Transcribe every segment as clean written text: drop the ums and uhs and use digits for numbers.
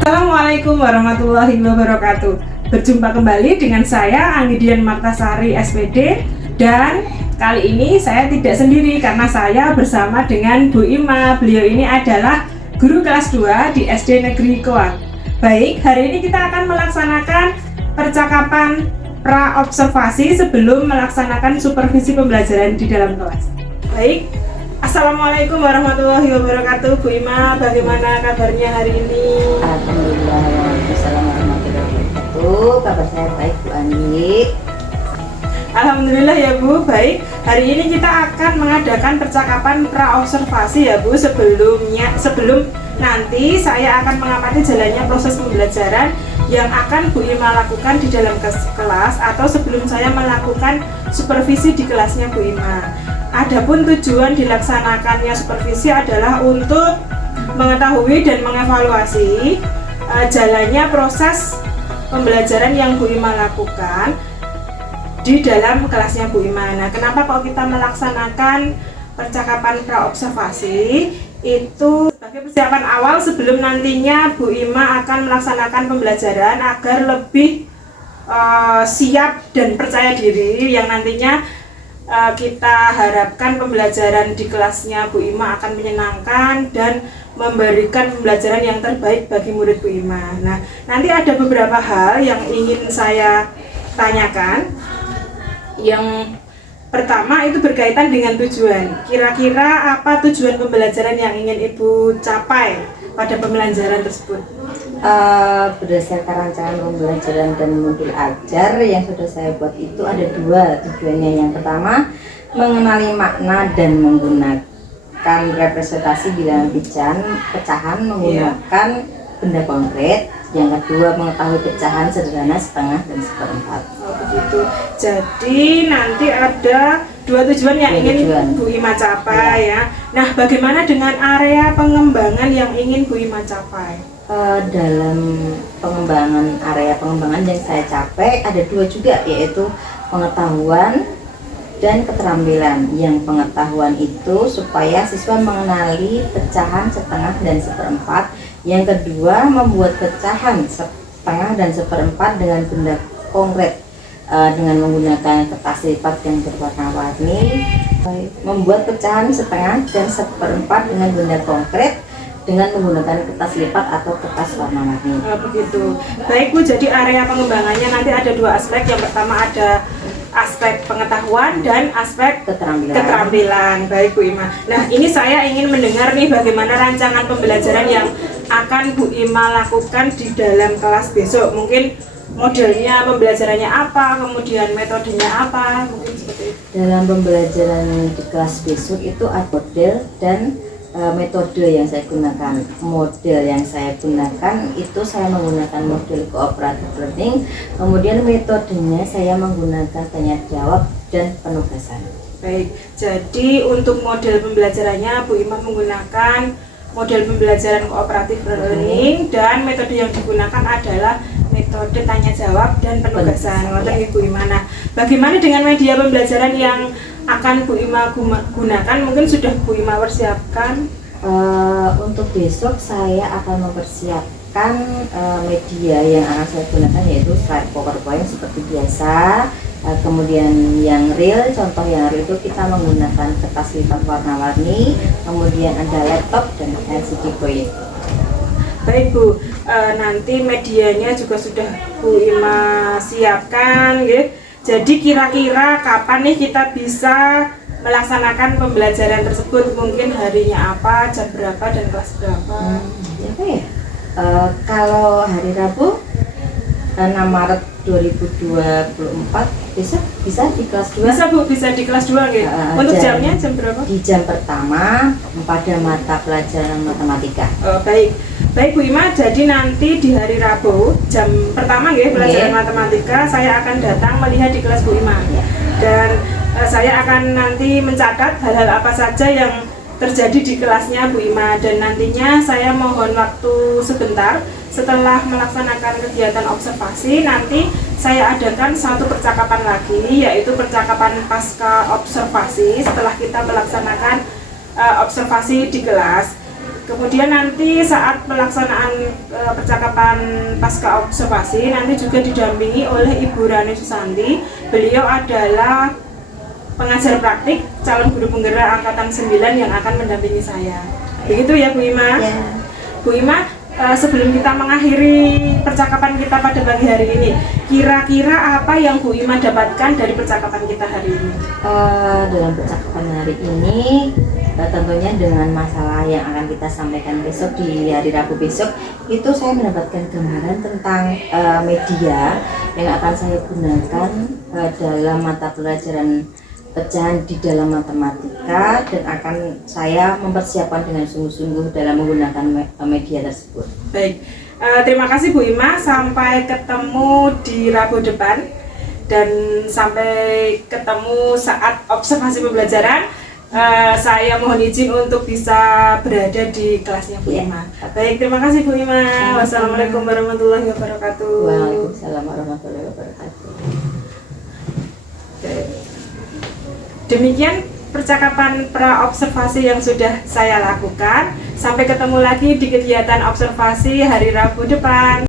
Assalamualaikum warahmatullahi wabarakatuh. Berjumpa kembali dengan saya Anggidian Martasari SPD, dan kali ini saya tidak sendiri karena saya bersama dengan Bu Ima. Beliau ini adalah guru kelas 2 di SD Negeri Koang. Baik, hari ini kita akan melaksanakan percakapan pra-observasi sebelum melaksanakan supervisi pembelajaran di dalam kelas. Baik, Assalamualaikum warahmatullahi wabarakatuh. Bu Ima, bagaimana kabarnya hari ini? Alhamdulillah, waalaikumsalam warahmatullahi wabarakatuh. Kabar saya baik, Bu Ani. Alhamdulillah ya Bu, baik. Hari ini kita akan mengadakan percakapan pra-observasi ya Bu. Sebelum nanti saya akan mengamati jalannya proses pembelajaran yang akan Bu Ima lakukan di dalam kelas, atau sebelum saya melakukan supervisi di kelasnya Bu Ima. Adapun tujuan dilaksanakannya supervisi adalah untuk mengetahui dan mengevaluasi jalannya proses pembelajaran yang Bu Ima lakukan di dalam kelasnya Bu Ima. Nah, kenapa kok kita melaksanakan percakapan pra-observasi? Itu sebagai persiapan awal sebelum nantinya Bu Ima akan melaksanakan pembelajaran agar lebih siap dan percaya diri, yang nantinya kita harapkan pembelajaran di kelasnya Bu Ima akan menyenangkan dan memberikan pembelajaran yang terbaik bagi murid Bu Ima. Nah, nanti ada beberapa hal yang ingin saya tanyakan. Yang pertama itu berkaitan dengan tujuan. Kira-kira apa tujuan pembelajaran yang ingin Ibu capai pada pembelajaran tersebut? Berdasarkan rancangan pembelajaran dan modul ajar yang sudah saya buat itu ada dua tujuannya. Yang pertama, mengenali makna dan menggunakan representasi bilangan pecahan menggunakan benda konkret. Yang kedua, mengetahui pecahan sederhana, setengah, dan seperempat. Oh begitu. Jadi nanti ada dua tujuan yang ingin Bu Ima capai ya. Nah, bagaimana dengan area pengembangan yang ingin Bu Ima capai? Dalam area pengembangan yang saya capai ada dua juga, yaitu pengetahuan dan keterampilan. Yang pengetahuan itu supaya siswa mengenali pecahan, setengah, dan seperempat. Yang kedua, membuat pecahan setengah dan seperempat dengan benda konkret dengan menggunakan kertas lipat yang berwarna-warni. Membuat pecahan setengah dan seperempat dengan benda konkret dengan menggunakan kertas lipat atau kertas warna-warni. Begitu. Baik Bu, jadi area pengembangannya nanti ada dua aspek. Yang pertama ada aspek pengetahuan dan aspek keterampilan. Baik Bu Ima. Nah, ini saya ingin mendengar nih bagaimana rancangan pembelajaran yang akan Bu Ima lakukan di dalam kelas besok. Mungkin modelnya pembelajarannya apa, kemudian metodenya apa, mungkin seperti itu. Dalam pembelajaran di kelas besok itu ada model dan metode yang saya gunakan. Model yang saya gunakan itu saya menggunakan model cooperative learning. Kemudian metodenya saya menggunakan tanya jawab dan penugasan. Baik, jadi untuk model pembelajarannya Bu Ima menggunakan model pembelajaran cooperative learning, dan metode yang digunakan adalah metode tanya jawab dan penugasan. Ibu Ima. Nah, bagaimana dengan media pembelajaran yang akan Bu Ima gunakan? Mungkin sudah Bu Ima persiapkan? Untuk besok saya akan mempersiapkan media yang akan saya gunakan, yaitu slide PowerPoint seperti biasa. Kemudian yang real, contoh yang real itu kita menggunakan kertas lipat warna-warni, kemudian ada laptop dan LCD proyektor. Baik Bu, nanti medianya juga sudah Bu Ima siapkan ya. Jadi kira-kira kapan nih kita bisa melaksanakan pembelajaran tersebut? Mungkin harinya apa, jam berapa, dan kelas berapa? Kalau hari Rabu 6 Maret 2024 besok bisa di kelas 2. Bisa Bu, bisa di kelas 2 gitu. Untuk jamnya jam berapa? Di jam pertama pada mata pelajaran matematika. Baik. Baik Bu Ima, jadi nanti di hari Rabu jam pertama ya pelajaran matematika saya akan datang melihat di kelas Bu Ima. Dan saya akan nanti mencatat hal-hal apa saja yang terjadi di kelasnya Bu Ima, dan nantinya saya mohon waktu sebentar setelah melaksanakan kegiatan observasi. Nanti saya adakan satu percakapan lagi, yaitu percakapan pasca observasi setelah kita melaksanakan observasi di kelas. Kemudian nanti saat pelaksanaan percakapan pasca observasi nanti juga didampingi oleh Ibu Rani Susanti. Beliau adalah pengajar praktik calon guru penggerak angkatan 9 yang akan mendampingi saya. Begitu ya Bu Ima? Ya. Bu Ima, sebelum kita mengakhiri percakapan kita pada pagi hari ini, kira-kira apa yang Bu Ima dapatkan dari percakapan kita hari ini? Dalam percakapan hari ini tentunya dengan masalah yang akan kita sampaikan besok di hari Rabu besok, itu saya mendapatkan gambaran tentang media yang akan saya gunakan dalam mata pelajaran pecahan di dalam matematika, dan akan saya mempersiapkan dengan sungguh-sungguh dalam menggunakan media tersebut. Baik, terima kasih Bu Ima, sampai ketemu di Rabu depan dan sampai ketemu saat observasi pembelajaran. Saya mohon izin untuk bisa berada di kelasnya Bu Ima. Baik, terima kasih Bu Ima. Wassalamualaikum warahmatullahi wabarakatuh. Waalaikumsalam warahmatullahi wabarakatuh. Demikian percakapan pra-observasi yang sudah saya lakukan. Sampai ketemu lagi di kegiatan observasi hari Rabu depan.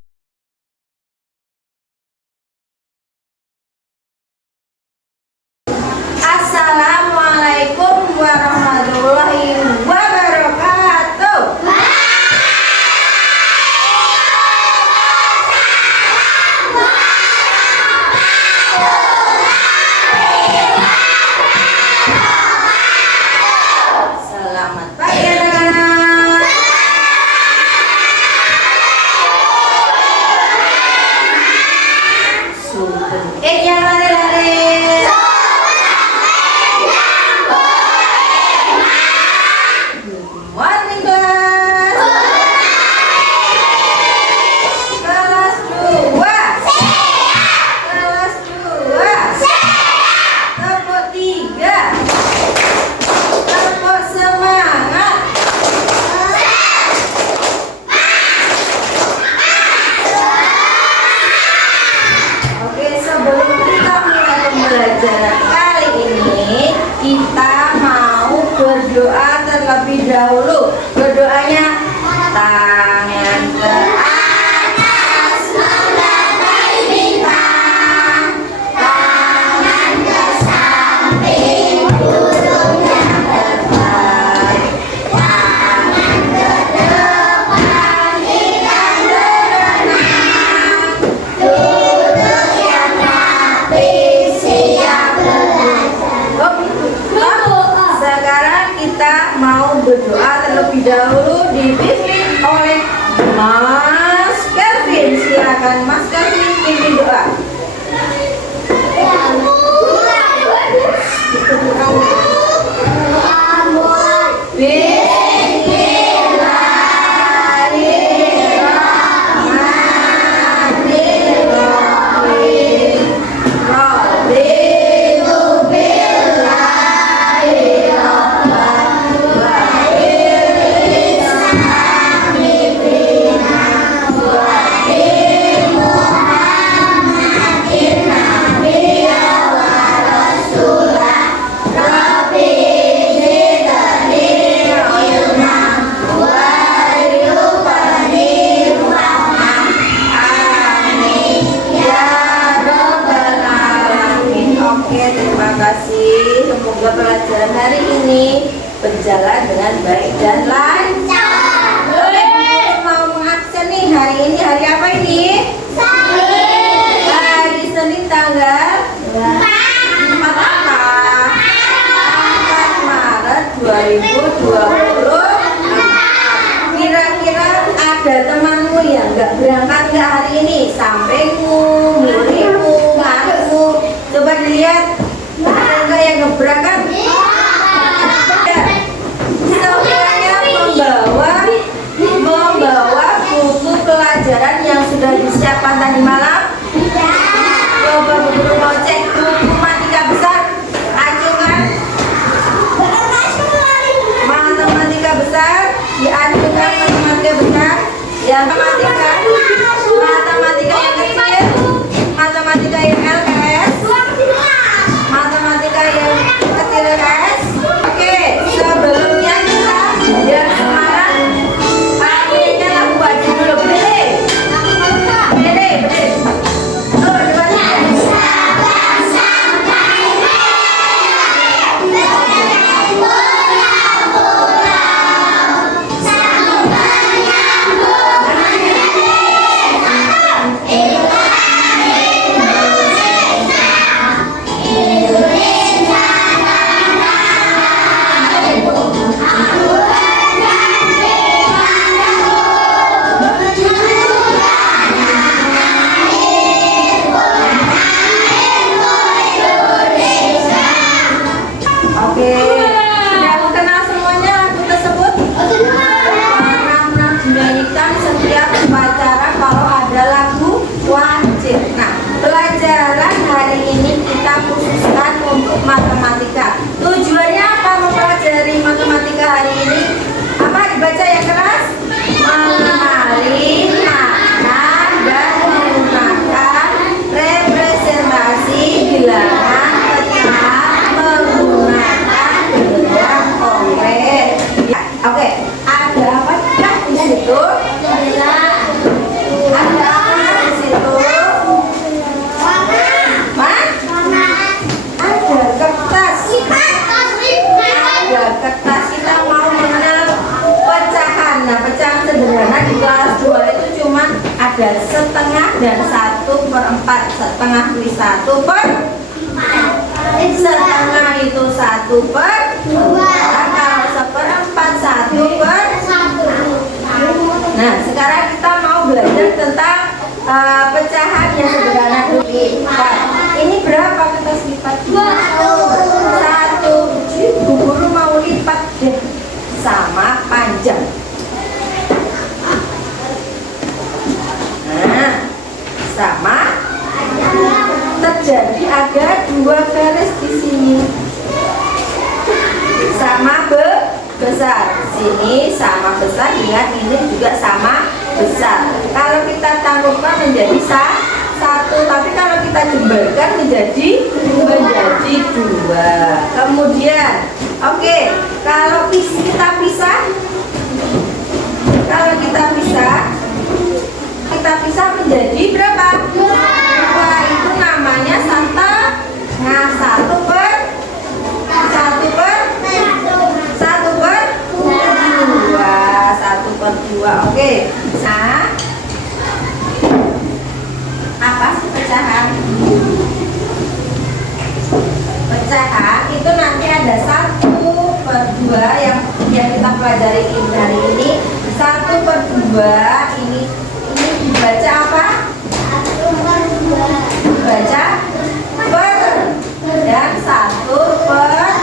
Assalamualaikum warahmatullahi wabarakatuh. Selamat pagi anak-anak. Jangan lari-lari. Morning class. Kelas 2. Kelas 2. Tepuk 3. Tepuk semangat. Oke, sebelum kita mulai pembelajaran kali ini, kita mau berdoa terlebih dahulu. Berdoanya tangan ke atas menggapai bintang, tangan ke samping duduknya tepat, tangan ke depan kita berenang, duduk yang rapi siap belajar. Sekarang kita mau berdoa terlebih dahulu dipimpin oleh Mas Kevin. Silakan Mas Kevin pimpin doa. Oke, terima kasih. Semoga pelajaran hari ini berjalan dengan baik dan lancar. Mau mengabsen nih hari ini, hari apa ini? Senin. Hari Senin tanggal 4 apa? 4 Maret 2020. Kira-kira ada temanmu yang nggak berangkat nggak hari ini? Sampaimu, muridmu, ngaku. Coba dilihat, ada nggak yang nggak berangkat? Semuanya membawa buku pelajaran yang sudah disiapkan tadi malam. Coba guru mau cek buku matematika besar, acukan. Matematika besar, diacukan matematika besar. Yang matematika yang kecil, matematika yang LKS, matematika yang kecil LKS. Oke, sebelumnya kita biar semangat situ? Ada apa di situ? Ada kertas. Ada kertas. Kita mau mengenal pecahan. Nah, pecahan sederhana di kelas 2 itu cuma ada setengah dan 1/4. Setengah itu 1/4. Setengah itu 1/2. Kalau 1/4 1/1. Nah, sekarang kita mau belajar tentang pecahan yang sederhana dulu. Ini berapa kertas lipat? 1. Bu guru mau lipat deh sama panjang. Nah, sama terjadi ada 2 garis di sini. Sama besar. Sini sama besar, lihat ini juga sama besar. Kalau kita tangguhkan menjadi 1, tapi kalau kita jembarkan menjadi 2. Kemudian, oke, kalau kita pisah, menjadi berapa? 2. Itu namanya setengah. 1/2. Oke. Nah, apa sih pecahan? Pecahan itu nanti ada 1/2 yang kita pelajari hari ini. 1/2 ini dibaca apa? Dibaca per, dan 1/4.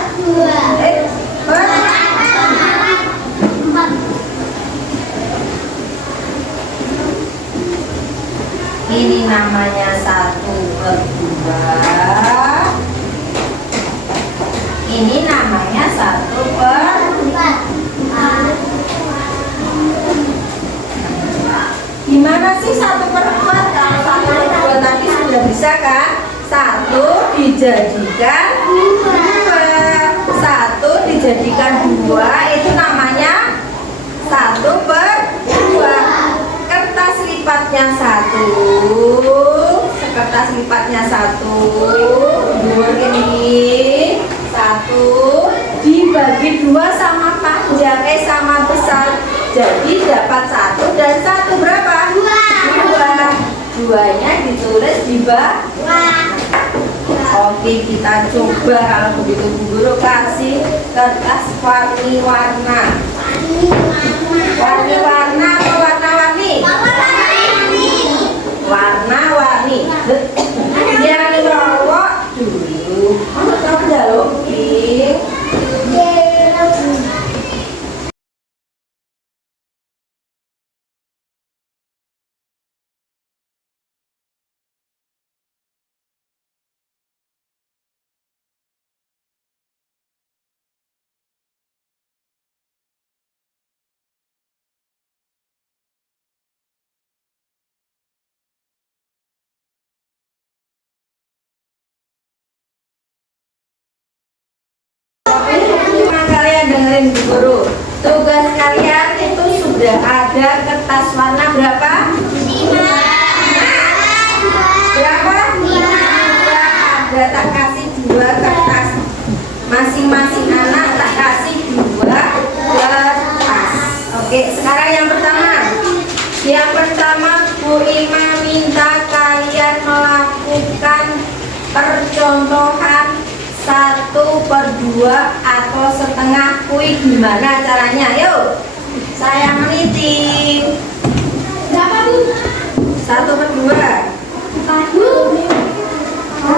Ini namanya 1/2. Ini namanya 1/4. Gimana sih 1/4? Kalau 1/2 tadi sudah bisa kan? 1 dijadikan 2. 1 dijadikan 2 itu namanya 1/2. Kertas lipatnya 1. Kertas lipatnya 1. Dua ini 1 dibagi 2 sama panjang sama besar. Jadi dapat 1 dan 1 berapa? 2. 2-nya ditulis di bawah. Oke, kita coba. Kalau begitu Bu Guru kasih kertas warna-warna. Warna-warna atau warna-warni? Warna-warni. Yang rowok dulu. Kamu jaluk. Bu Guru, tugas kalian itu sudah ada kertas warna berapa? 5. Berapa? 5. Ada, tak kasih 2 kertas. Masing-masing anak tak kasih 2 kertas. Oke, sekarang yang pertama. Yang pertama Bu Ima minta kalian melakukan percontohan 1/2 atau setengah kui. Gimana caranya? Yuk, saya meniti. Berapa Bu? 1/2.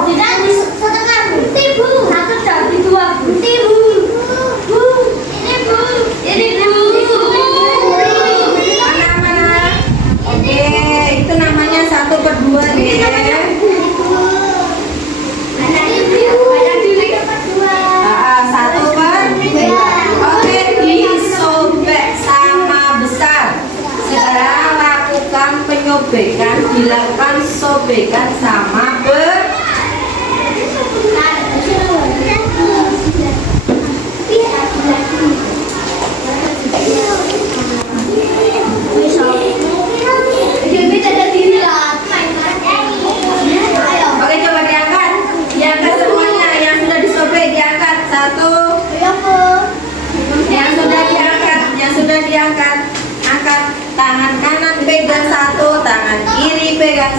Tidak di setengah bukti Bu. 1 jadi 2 bukti Bu. Bu, ini Bu. Ini Bu. Mana? Oke, itu namanya 1/2 deh. Dilakukan sobekan sama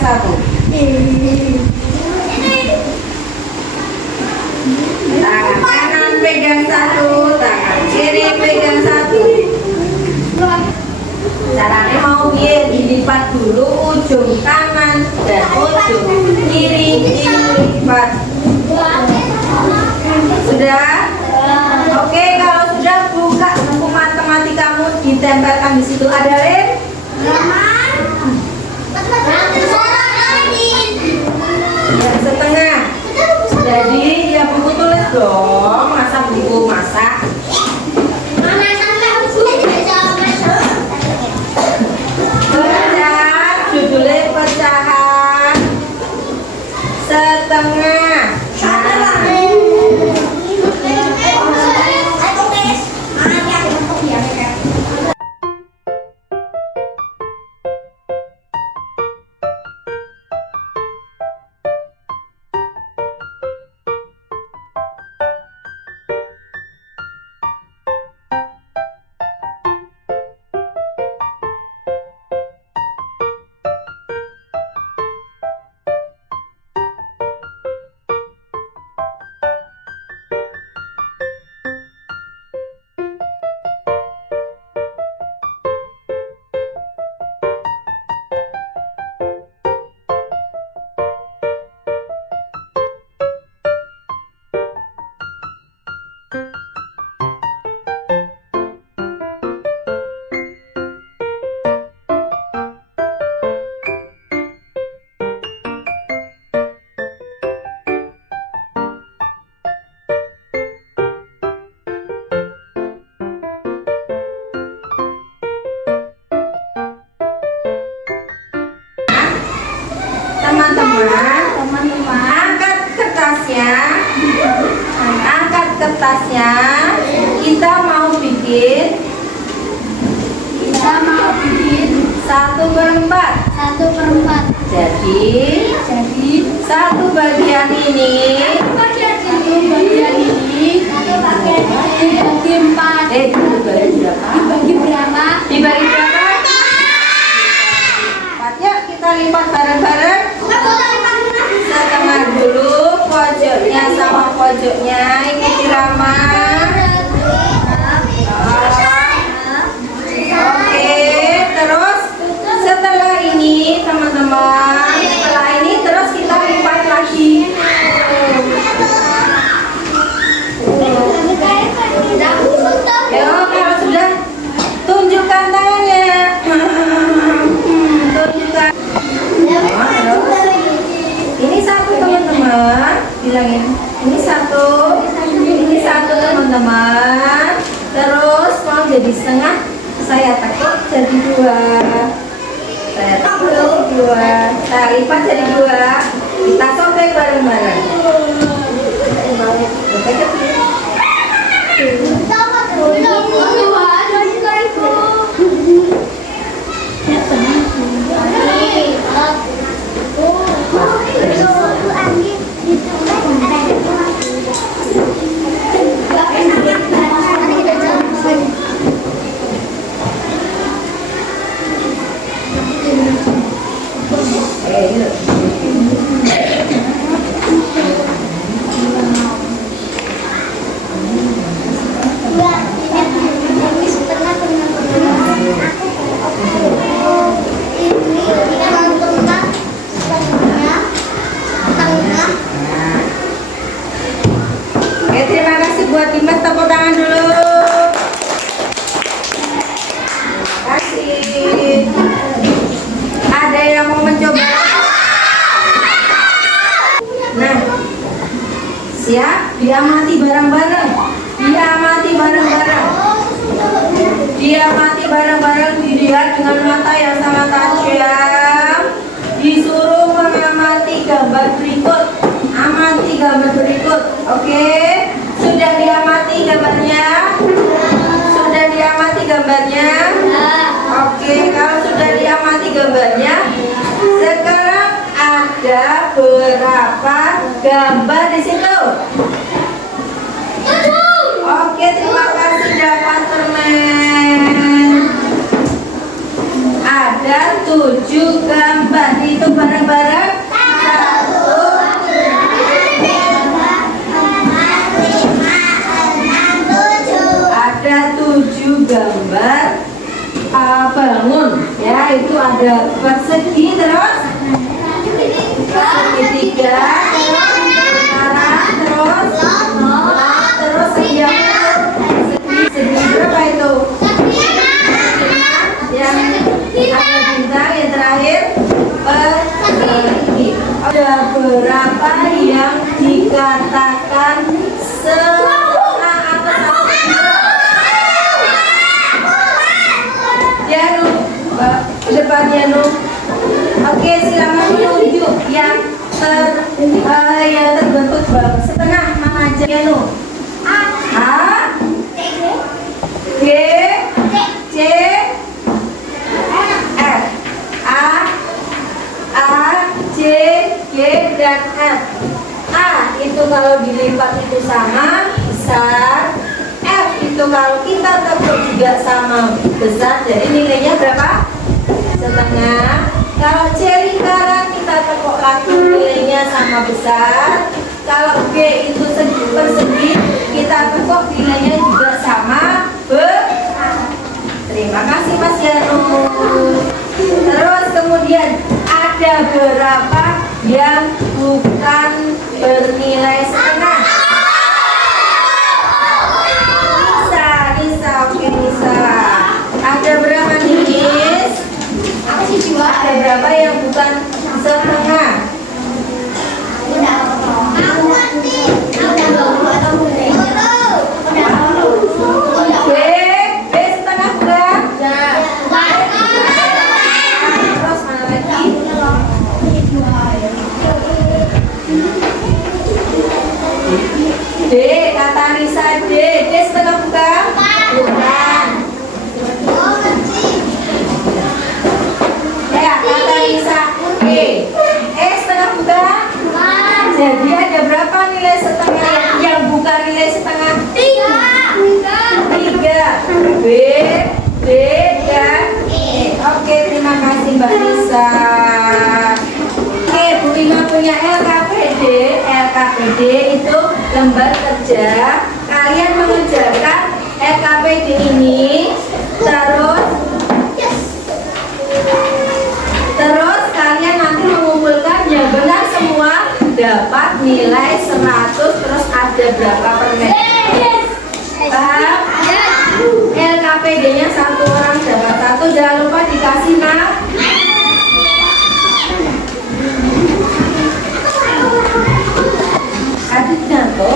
satu. Tangan kanan pegang satu, tangan kiri pegang satu. Caranya mau biar dilipat dulu ujung kanan dan ujung kiri dilipat. Sudah? Oke, kalau sudah buka buku matematikamu, ditempelkan di situ. Ada lem? Yang setengah. Jadi ya buku tulis dong, masa buku masak. Pecah, judulnya pecahan setengah. Teman-teman, angkat kertasnya. Kita mau bikin 1/4. Jadi satu bagian ini dibagi 4. Dibagi berapa? Dibagi berapa? 4. Yuk kita lipat bareng-bareng. Setengah dulu pojoknya sama pojoknya. Ikuti Rama. Oke, terus setelah ini teman-teman, setelah ini terus kita lipat lagi. Yo, kalau sudah tunjukkan tangannya. Tunjukkan. Ini satu teman-teman, bilangin. Ini satu teman-teman. Terus mau jadi setengah, saya tekuk jadi 2. Saya tekuk 2. Saya lipat jadi 2. Kita sobek bareng-bareng. Oke, terima kasih buat Dimas, tepuk tangan dulu. Terima kasih. Ada yang mau mencoba? Nah, siap? Diamati bareng-bareng. Diamati bareng-bareng, dilihat dengan mata yang sangat tajam. Disuruh mengamati gambar berikut. Amati gambar berikut. Oke, sudah diamati gambarnya? Oke, kalau sudah diamati gambarnya, sekarang ada berapa gambar di situ? Oke, terima kasih dapat permen. Ada 7 gambar. Itu bareng-bareng. membangun, ya itu ada persegi, terus segitiga, terus lingkaran, terus terus segi berapa itu? Yang ada bintang, yang terakhir persegi. Ada berapa yang dikatakan setengah atau satu ya Nu, depannya Nu. Oke, silakan tunjuk yang terbentuk setengah mana aja ya Nu? A, B, C, F. A, C, G, dan F. A itu kalau dilipat itu sama besar. F itu kalau kita tekuk juga sama besar. Jadi nilainya berapa? Setengah. Kalau C lingkaran kita tekuk lagi nilainya sama besar. Kalau G itu segi persegi kita tekuk nilainya juga sama besar. Terima kasih Mas Yanus. Terus kemudian ada berapa yang bukan bernilai setengah? Nisa, oke Nisa. Ada berapa Nis? Ada berapa yang bukan setengah? B setengah bukan? Terus mana lagi? D, kata Nisa D setengah bukan? Bukan. Ya, kata Nisa E setengah bukan? Jadi ada berapa nilai setengah yang bukan nilai setengah? 3. B, D, dan E. Oke, terima kasih Mbak Nisa. Oke, Bu Rima punya LKPD. LKPD itu lembar kerja. Kalian mengerjakan LKPD ini, terus kalian nanti mengumpulkan yang benar semua dapat nilai 100. Terus ada berapa permen? Paham? LKPD-nya satu orang dapat 1. Jangan lupa dikasih nama. Adik Nanto.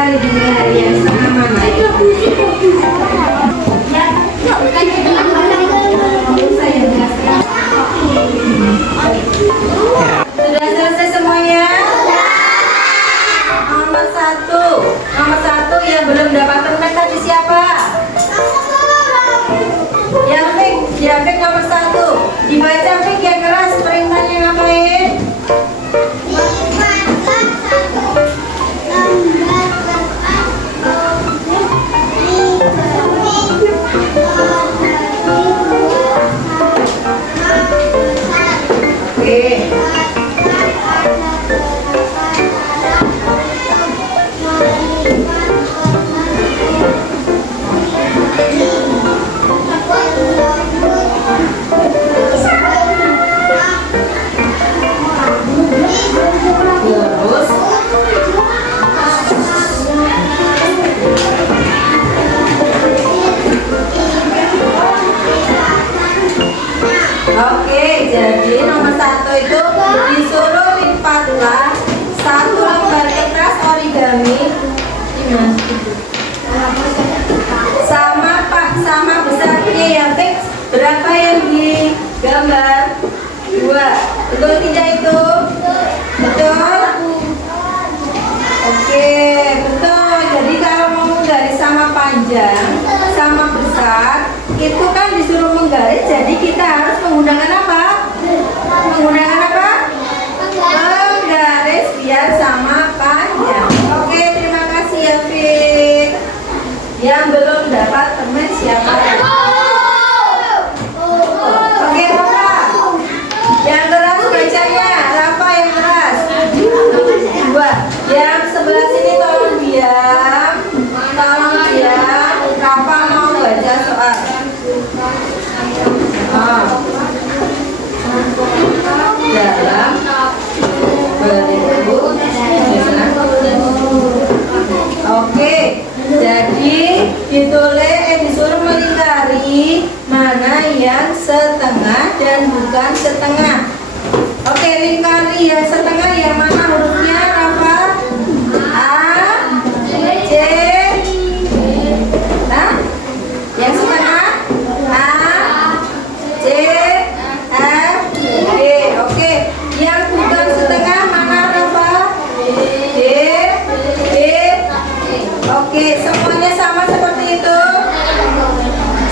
hari dini hari yang sangat mana? Sudah selesai semuanya? Nomor satu yang belum dapat permen tadi siapa? Ya Fik nomor 1. Dibaca Fik yang keras, perintahnya ngapain? Oke. Oke, jadi nomor 1 itu disuruh lipatlah 1 lembar kertas origami sama besarnya ya Fix. Berapa yang digambar? 2. Betul tidak itu? Betul? Oke, betul. Jadi kalau mau menggaris sama panjang sama besar itu kan disuruh menggaris, jadi kita harus menggunakan apa? Menggunakan apa? Menggaris biar sama panjang. Oke, terima kasih ya Fit. Yang belum dapat permen siapa? Oke, Rafa. Yang keras bacanya, Rafa yang keras. 2. Yang sebelah sini tolong diam. Tolong diam. Rafa mau baca soal. Dalam berikut. Oke, jadi disuruh melingkari mana yang setengah dan bukan setengah. Oke, lingkari yang setengah yang mana hurufnya Rafa? A, C, nah, yang setengah A, C, F, G. Oke, yang bukan setengah mana Rafa? D, E. Oke, semuanya sama seperti itu.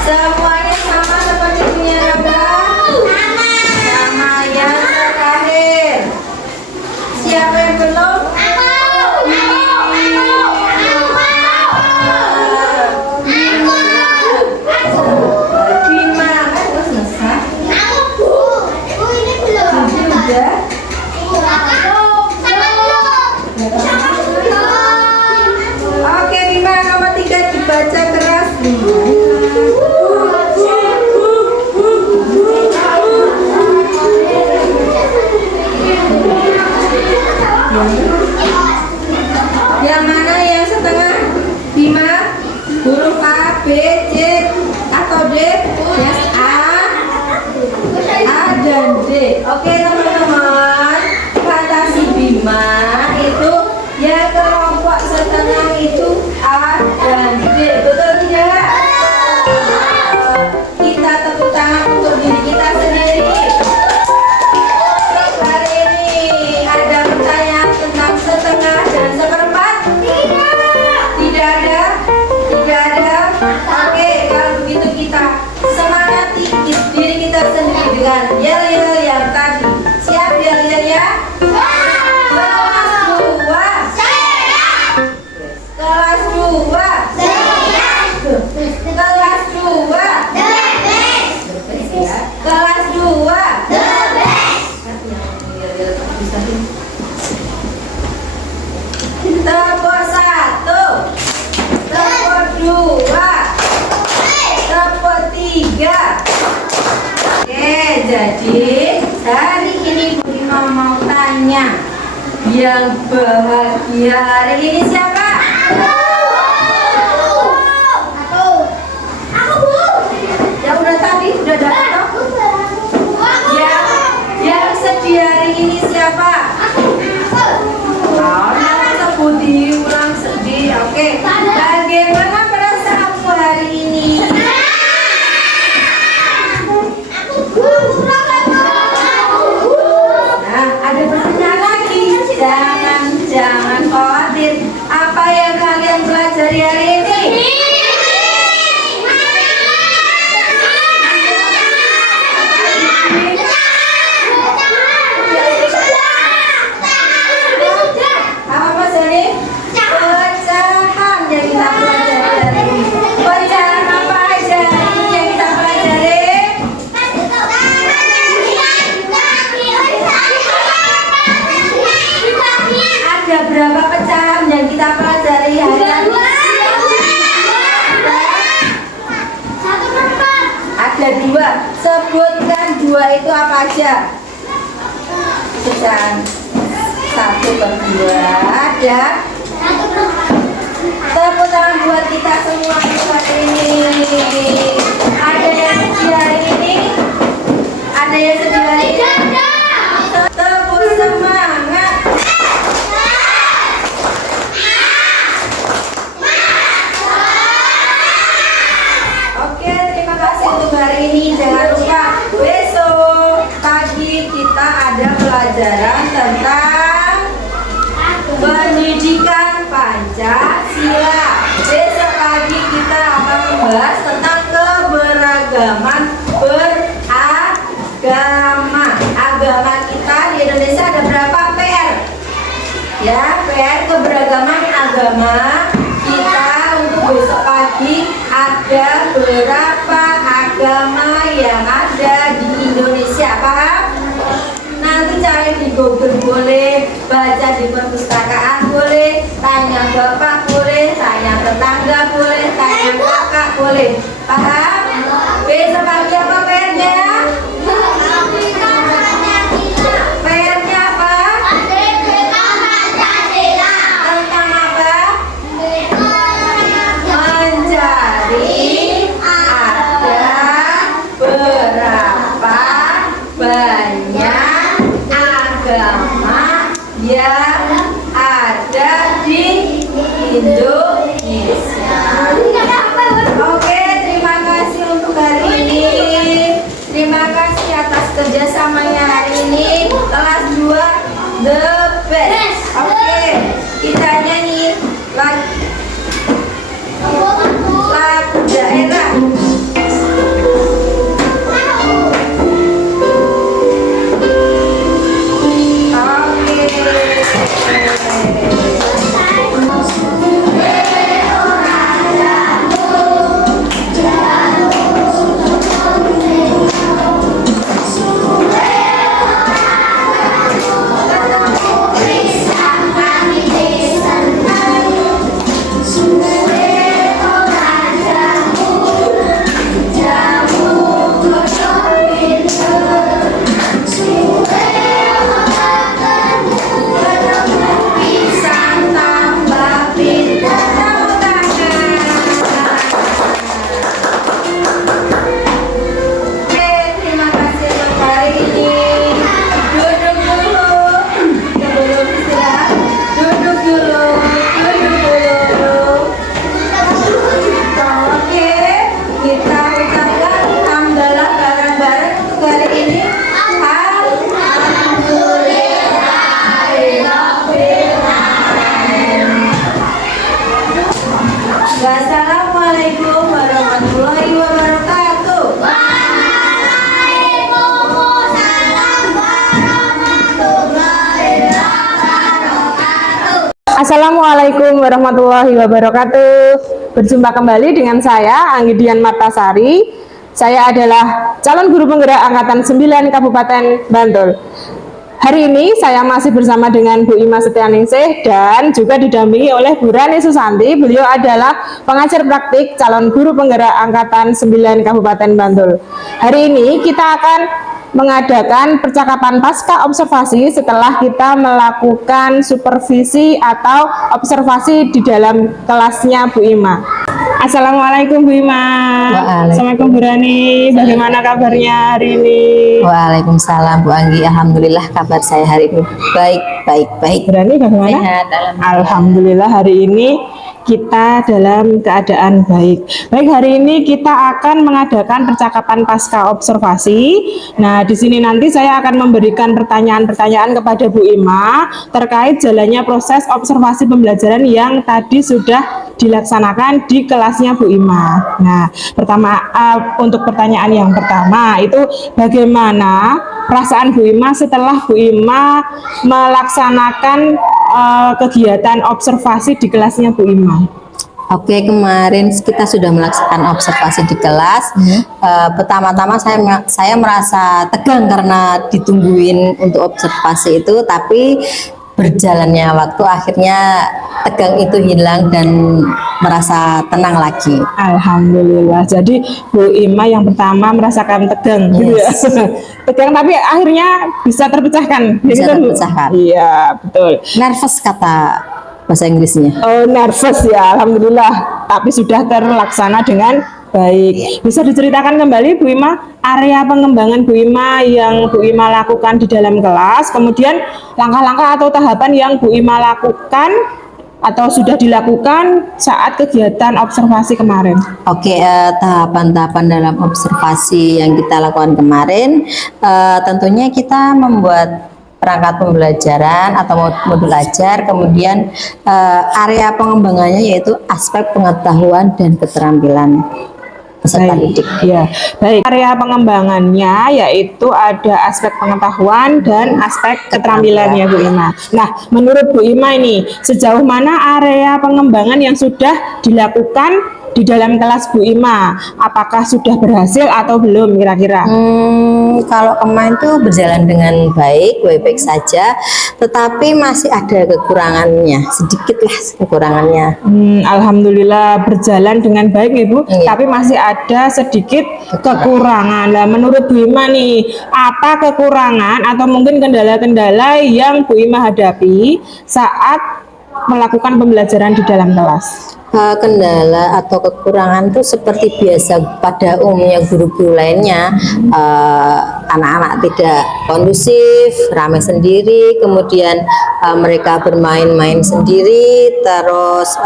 Semuanya sama seperti punya Rafa. Sama yang terakhir. Siapa yang belum? Oke, Bima nomor 3 dibaca keras. Yang mana yang setengah? Bima, huruf A, B, C atau D? Yes, A dan D. Oke teman-teman, fantasi Bima itu ya kelompok setengah itu A dan D. Betul tidak? Kita tepuk tangan untuk diri kita sendiri. Hari ini ada pertanyaan tentang setengah dan seperempat? Tidak ada? Tidak ada? Oke, kalau begitu kita semangati diri kita sendiri dengan yel-yel yang tadi. Siap yel-yelnya? Kelas 2. Kelas 2. Kelas 2. Kelas 2. Tepuk 1. Tepuk 2. Tepuk 3. Oke, jadi hari ini Bu Rima mau tanya, yang bahagia hari ini siapa? Yang udah tadi udah dapat toh? Yang sedih hari ini siapa? Nah, sebut diulang sedih. berapa pecahan yang kita pelajari hari ini? Ada 2. Sebutkan 2 itu apa aja? Pecahan 1/2 ada. Tepuk tangan buat kita semua hari ini. Ada yang sedih hari ini? Ada yang sedih hari ini? Tepuk semangat. Oke, terima kasih untuk hari ini. Jangan lupa besok pagi kita ada pelajaran tentang pendidikan Pancasila. Besok pagi kita akan membahas tentang keberagaman beragama. Agama kita di Indonesia ada berapa PR? Ya, PR keberagaman agama kita untuk besok pagi ada berapa agama yang ada di Indonesia, paham? Nanti cari di Google boleh, baca di perpustakaan boleh, tanya bapak boleh, tanya tetangga boleh, tanya kakak boleh, paham? Besok pagi apa PR-nya? PR-nya apa? Tentang apa? Mencari ada berapa banyak agama yang ada di Indonesia. Oke, terima kasih untuk hari ini. Terima kasih atas kerjasamanya hari ini. Kelas 2 the best. Oke, kita nyanyi lagu daerah. Wassalamualaikum warahmatullahi wabarakatuh. Assalamualaikum warahmatullahi wabarakatuh. Berjumpa kembali dengan saya Anggidian Martasari. Saya adalah calon guru penggerak angkatan 9 Kabupaten Bantul. Hari ini saya masih bersama dengan Bu Ima Setianingsih dan juga didampingi oleh Bu Rani Susanti. Beliau adalah pengajar praktik calon guru penggerak angkatan 9 Kabupaten Bantul. Hari ini kita akan mengadakan percakapan pasca observasi setelah kita melakukan supervisi atau observasi di dalam kelasnya Bu Ima. Assalamualaikum Bu Ima. Assalamualaikum Bu Rani. Bagaimana kabarnya hari ini? Waalaikumsalam Bu Anggi. Alhamdulillah kabar saya hari ini baik. Bu Rani bagaimana? Sehat, Alhamdulillah hari ini kita dalam keadaan baik. Baik, hari ini kita akan mengadakan percakapan pasca observasi. Nah, di sini nanti saya akan memberikan pertanyaan-pertanyaan kepada Bu Ima terkait jalannya proses observasi pembelajaran yang tadi sudah dilaksanakan di kelasnya Bu Ima. Nah, untuk pertanyaan yang pertama itu bagaimana perasaan Bu Ima setelah Bu Ima melaksanakan kegiatan observasi di kelasnya Bu Ima? Oke, kemarin kita sudah melaksanakan observasi di kelas. Pertama-tama saya merasa tegang karena ditungguin untuk observasi itu, tapi berjalannya waktu akhirnya tegang itu hilang dan merasa tenang lagi. Alhamdulillah. Jadi Bu Ima yang pertama merasakan tegang, gitu ya. Yes. Tegang tapi akhirnya bisa terpecahkan. Bisa Gitu, Bu? terpecahkan. Iya, betul. Nervous kata bahasa Inggrisnya. Oh, nervous ya, alhamdulillah. Tapi sudah terlaksana dengan baik. Bisa diceritakan kembali Bu Ima area pengembangan Bu Ima yang Bu Ima lakukan di dalam kelas, kemudian langkah-langkah atau tahapan yang Bu Ima lakukan atau sudah dilakukan saat kegiatan observasi kemarin. Oke, tahapan-tahapan dalam observasi yang kita lakukan kemarin, tentunya kita membuat perangkat pembelajaran atau modul ajar, kemudian area pengembangannya yaitu aspek pengetahuan dan keterampilan peserta didik. Ya, baik. Area pengembangannya yaitu ada aspek pengetahuan dan aspek keterampilannya Bu Ima. Nah, menurut Bu Ima ini sejauh mana area pengembangan yang sudah dilakukan di dalam kelas Bu Ima? Apakah sudah berhasil atau belum kira-kira? Kalau kemarin tuh berjalan dengan baik saja, tetapi masih ada kekurangannya, sedikit lah kekurangannya. Alhamdulillah berjalan dengan baik Ibu, Iya. tapi masih ada sedikit kekurangan. Nah, menurut Bu Ima nih, apa kekurangan atau mungkin kendala-kendala yang Bu Ima hadapi saat melakukan pembelajaran di dalam kelas? Kendala atau kekurangan itu seperti biasa pada umumnya guru-guru lainnya, anak-anak tidak kondusif, ramai sendiri, kemudian mereka bermain-main sendiri, terus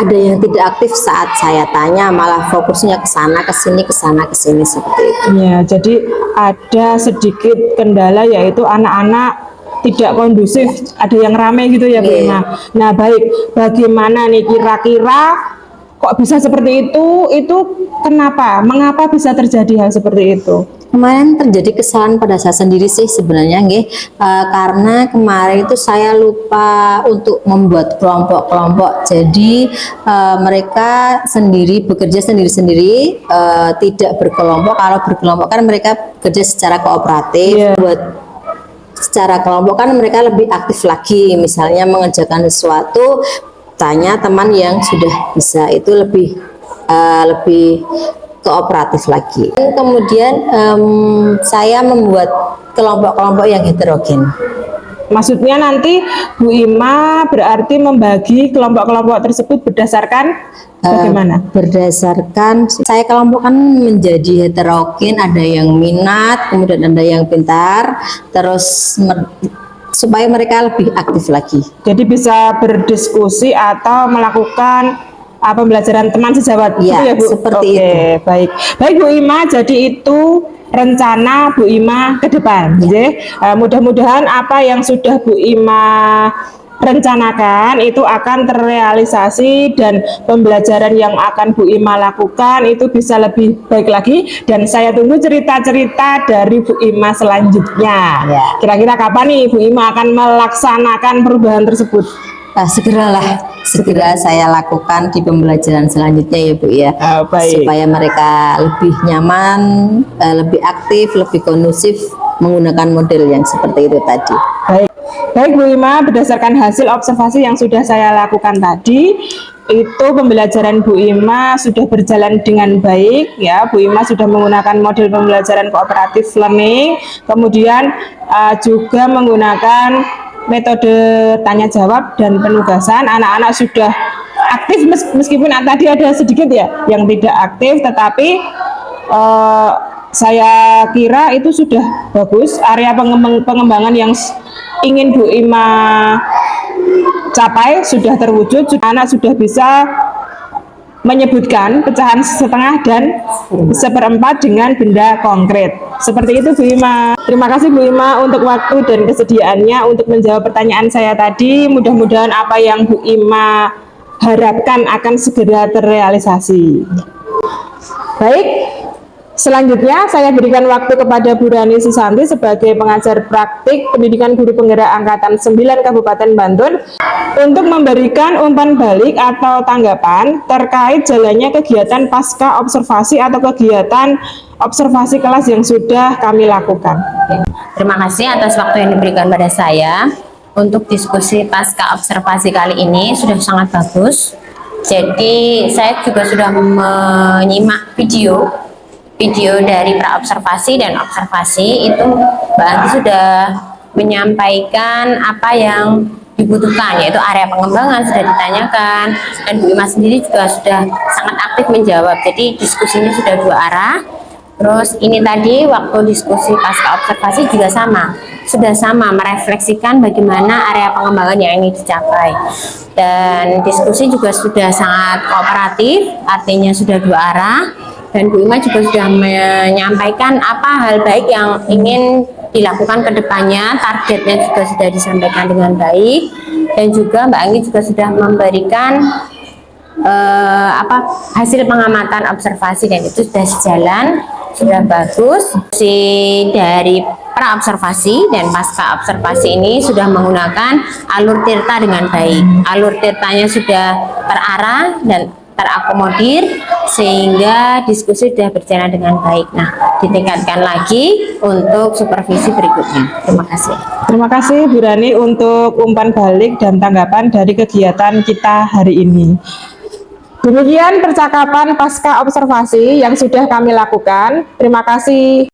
ada yang tidak aktif saat saya tanya, malah fokusnya ke sana ke sini seperti itu. Ya, jadi ada sedikit kendala yaitu anak-anak tidak kondusif, ada yang ramai gitu ya Bu Iya. Ima. Nah, baik, bagaimana nih kira-kira kok bisa seperti itu? Itu kenapa? Mengapa bisa terjadi hal seperti itu? Kemarin terjadi kesalahan pada saya sendiri sih sebenarnya, nggih. Karena kemarin itu saya lupa untuk membuat kelompok-kelompok. Jadi mereka sendiri bekerja sendiri-sendiri, tidak berkelompok. Kalau berkelompok kan mereka bekerja secara kooperatif. Iya. Buat secara kelompok kan mereka lebih aktif lagi, misalnya mengerjakan sesuatu, tanya teman yang sudah bisa, itu lebih kooperatif lagi. Dan kemudian saya membuat kelompok-kelompok yang heterogen. Maksudnya nanti Bu Ima berarti membagi kelompok-kelompok tersebut berdasarkan bagaimana? Berdasarkan saya kelompokkan menjadi heterogen, ada yang minat, kemudian ada yang pintar, terus supaya mereka lebih aktif lagi. Jadi bisa berdiskusi atau melakukan pembelajaran teman sejawat, gitu Ya, ya Bu? seperti Oke, itu. baik. Baik Bu Ima, jadi itu rencana Bu Ima ke depan, nggih. Mudah-mudahan apa yang sudah Bu Ima rencanakan itu akan terrealisasi dan pembelajaran yang akan Bu Ima lakukan itu bisa lebih baik lagi, dan saya tunggu cerita-cerita dari Bu Ima selanjutnya. Ya. Kira-kira kapan nih Bu Ima akan melaksanakan perubahan tersebut? Segera saya lakukan di pembelajaran selanjutnya ya Bu ya, Baik. supaya mereka lebih nyaman, lebih aktif, lebih kondusif menggunakan model yang seperti itu tadi. Baik Bu Ima, berdasarkan hasil observasi yang sudah saya lakukan tadi, itu pembelajaran Bu Ima sudah berjalan dengan baik ya. Bu Ima sudah menggunakan model pembelajaran cooperative learning, kemudian juga menggunakan metode tanya jawab dan penugasan. Anak-anak sudah aktif meskipun tadi ada sedikit ya yang tidak aktif, tetapi saya kira itu sudah bagus. Area pengembangan yang ingin Bu Ima capai sudah terwujud. Anak sudah bisa menyebutkan pecahan setengah dan seperempat dengan benda konkret. Seperti itu Bu Ima. Terima kasih Bu Ima untuk waktu dan kesediaannya untuk menjawab pertanyaan saya tadi. Mudah-mudahan apa yang Bu Ima harapkan akan segera terrealisasi. Baik, selanjutnya saya berikan waktu kepada Bu Rani Susanti sebagai pengajar praktik pendidikan guru penggerak angkatan 9 Kabupaten Bantul untuk memberikan umpan balik atau tanggapan terkait jalannya kegiatan pasca observasi atau kegiatan observasi kelas yang sudah kami lakukan. Terima kasih atas waktu yang diberikan pada saya. Untuk diskusi pasca observasi kali ini sudah sangat bagus. Jadi saya juga sudah menyimak video dari praobservasi dan observasi. Itu Mbak Anti sudah menyampaikan apa yang dibutuhkan, yaitu area pengembangan sudah ditanyakan, dan Bu Ima sendiri juga sudah sangat aktif menjawab. Jadi diskusinya sudah dua arah. Terus ini tadi waktu diskusi pasca observasi juga sudah sama merefleksikan bagaimana area pengembangan yang ingin dicapai. Dan diskusi juga sudah sangat kooperatif, artinya sudah dua arah. Dan Bu Ima juga sudah menyampaikan apa hal baik yang ingin dilakukan ke depannya, targetnya juga sudah disampaikan dengan baik. Dan juga Mbak Anggi juga sudah memberikan hasil pengamatan observasi, dan itu sudah sejalan, sudah bagus. Dari praobservasi dan pasca observasi ini sudah menggunakan alur tirta dengan baik. Alur tirtanya sudah terarah dan terakomodir sehingga diskusi sudah berjalan dengan baik. Nah, ditingkatkan lagi untuk supervisi berikutnya. Terima kasih. Terima kasih Bu Rani untuk umpan balik dan tanggapan dari kegiatan kita hari ini. Demikian percakapan pasca observasi yang sudah kami lakukan. Terima kasih.